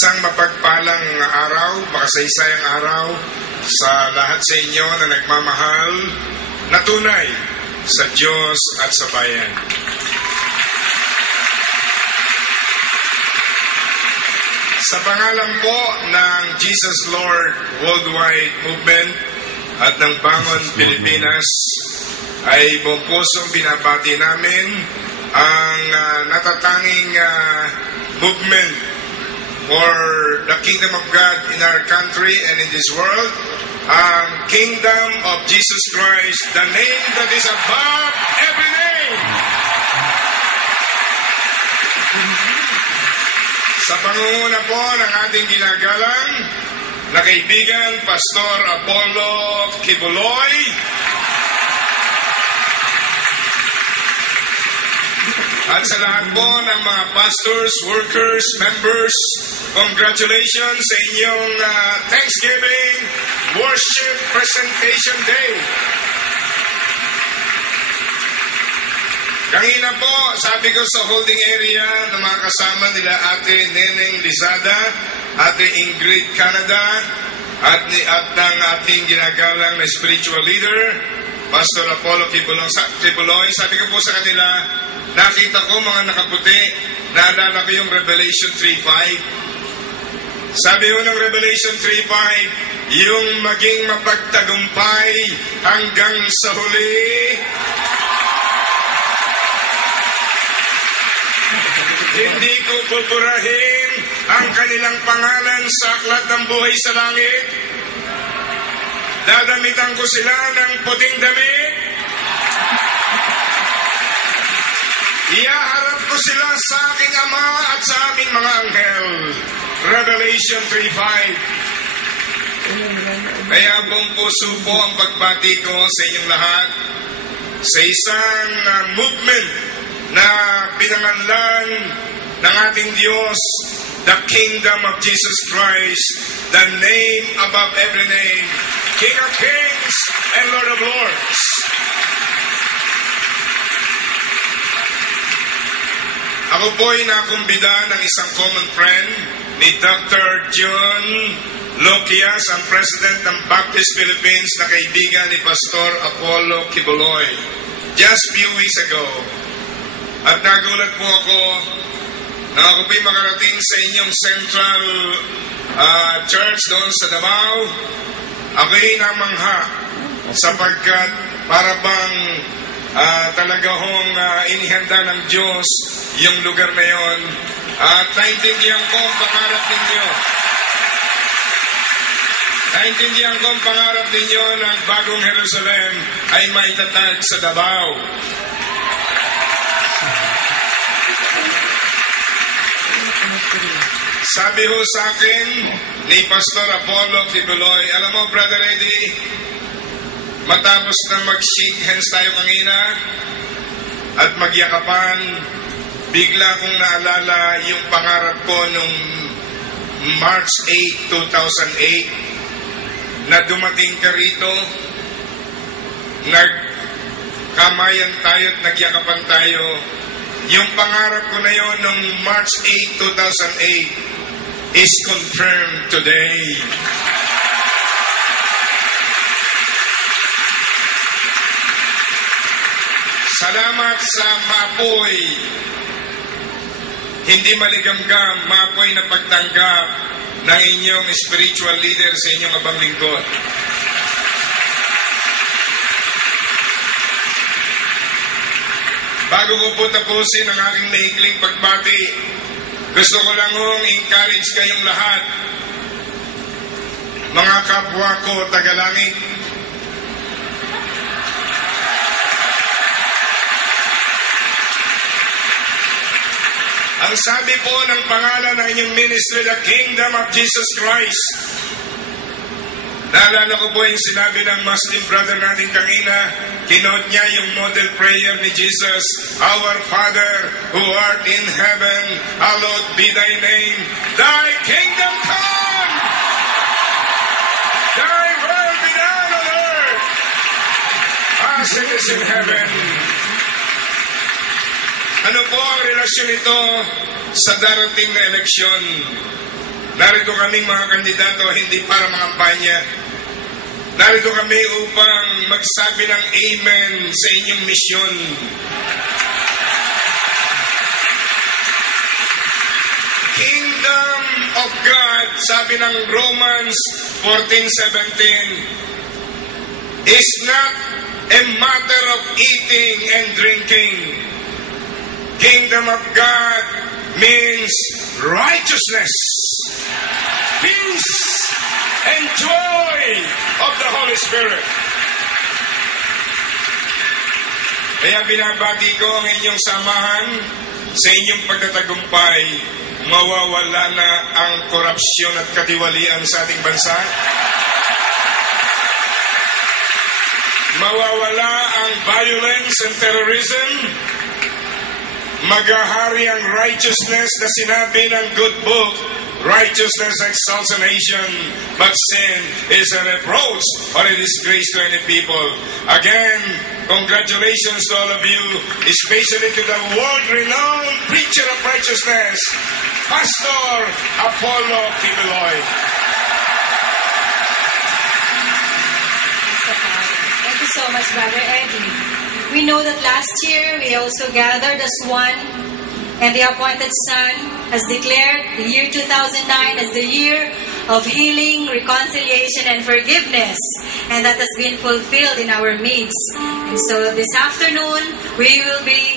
Isang mapagpalang araw, makasaysayang araw sa lahat sa inyo na nagmamahal na tunay sa Diyos at sa bayan. Sa pangalan po ng Jesus Lord Worldwide Movement at ng Bangon Pilipinas, ay buong pusong binabati namin ang natatanging movement for the kingdom of God in our country and in this world, ang Kingdom of Jesus Christ, the name that is above every name. Sa pangunguna po ng ating ginagalang na kaibigan, Pastor Apollo Kibuloy, at sa lahat po ng mga pastors, workers, members, congratulations sa inyong Thanksgiving Worship Presentation Day. Kanina po, sabi ko sa holding area ng mga kasama nila Ate Neneng Lizada, Ate Ingrid Canada, at ng ating ginagalang na spiritual leader, Pastor Apollo Kibuloy, sabi ko po sa kanila, nakita ko mga nakaputi, naalala ko yung Revelation 3:5. Sabi ko ng Revelation 3:5, yung maging mapagtagumpay hanggang sa huli. Hindi ko pupurahin ang kanilang pangalan sa aklat ng buhay sa langit. Dadamitan ko sila ng puting damit. Iyaharap ko sila sa aking Ama at sa aming mga anghel. Revelation 3:5. Kaya buong puso po ang pagbati ko sa inyong lahat sa isang movement na pinangalan ng ating Diyos, the Kingdom of Jesus Christ, the name above every name, King of Kings and Lord of Lords. Ako po'y nakumbida ng isang common friend ni Dr. John Loquias, ang President ng Baptist Philippines na kaibigan ni Pastor Apollo Kibuloy, just few weeks ago. At nagulat po ako na ako po'y makarating sa inyong Central Church doon sa Davao. Ako'y namangha sapagkat para bang talaga hong inihanda ng Diyos yung lugar na yon. At naintindihan ko ang pangarap ninyo. Naintindihan ko ang pangarap ninyo ng bagong Jerusalem ay maitatag sa Davao. Sabi ho sa akin ni Pastor Apollo Kibuloy, alam mo, Brother Eddie, matapos na mag-shake hands tayo kanina at magyakapan, bigla kong naalala yung pangarap ko nung March 8, 2008 na dumating ka rito, nagkamayan tayo at nagyakapan tayo. Yung pangarap ko na yon nung March 8, 2008 is confirmed today. Salamat sa maapoy, hindi maligamgam, maapoy na pagtanggap ng inyong spiritual leader sa inyong abang lingkod. Bago ko po tapusin ang aking maikling pagbati, gusto ko lang encourage kayong lahat, mga kapwa ko tagalangit. Ang sabi po ng pangalan ng inyong ministry, the Kingdom of Jesus Christ. Naalala ko po yung sinabi ng Muslim brother natin kanina, kinote niya yung model prayer ni Jesus, Our Father who art in heaven, hallowed be thy name, thy kingdom come, thy will be done on earth as it is in heaven. Ano po ang relasyon nito sa darating na eleksyon? Narito kaming mga kandidato hindi para mangampanya. Narito kami upang magsabi ng amen sa inyong misyon. Kingdom of God, sabi ng Romans 14:17, is not a matter of eating and drinking. Kingdom of God means righteousness, peace, and joy of the Holy Spirit. Kaya binabati ko ang inyong samahan sa inyong pagtatagumpay. Mawawala na ang korupsyon at katiwalian sa ating bansa. Mawawala ang violence and terrorism. Maghahari ang righteousness na sinabi ng good book. Righteousness exalts a nation, but sin is a reproach or a disgrace to any people. Again, congratulations to all of you, especially to the world-renowned preacher of righteousness, Pastor Apollo Kibeloy. Thank you so much, Brother Eddie. We know that last year we also gathered as one, and the appointed Son has declared the year 2009 as the year of healing, reconciliation, and forgiveness. And that has been fulfilled in our midst. And so this afternoon, we will be...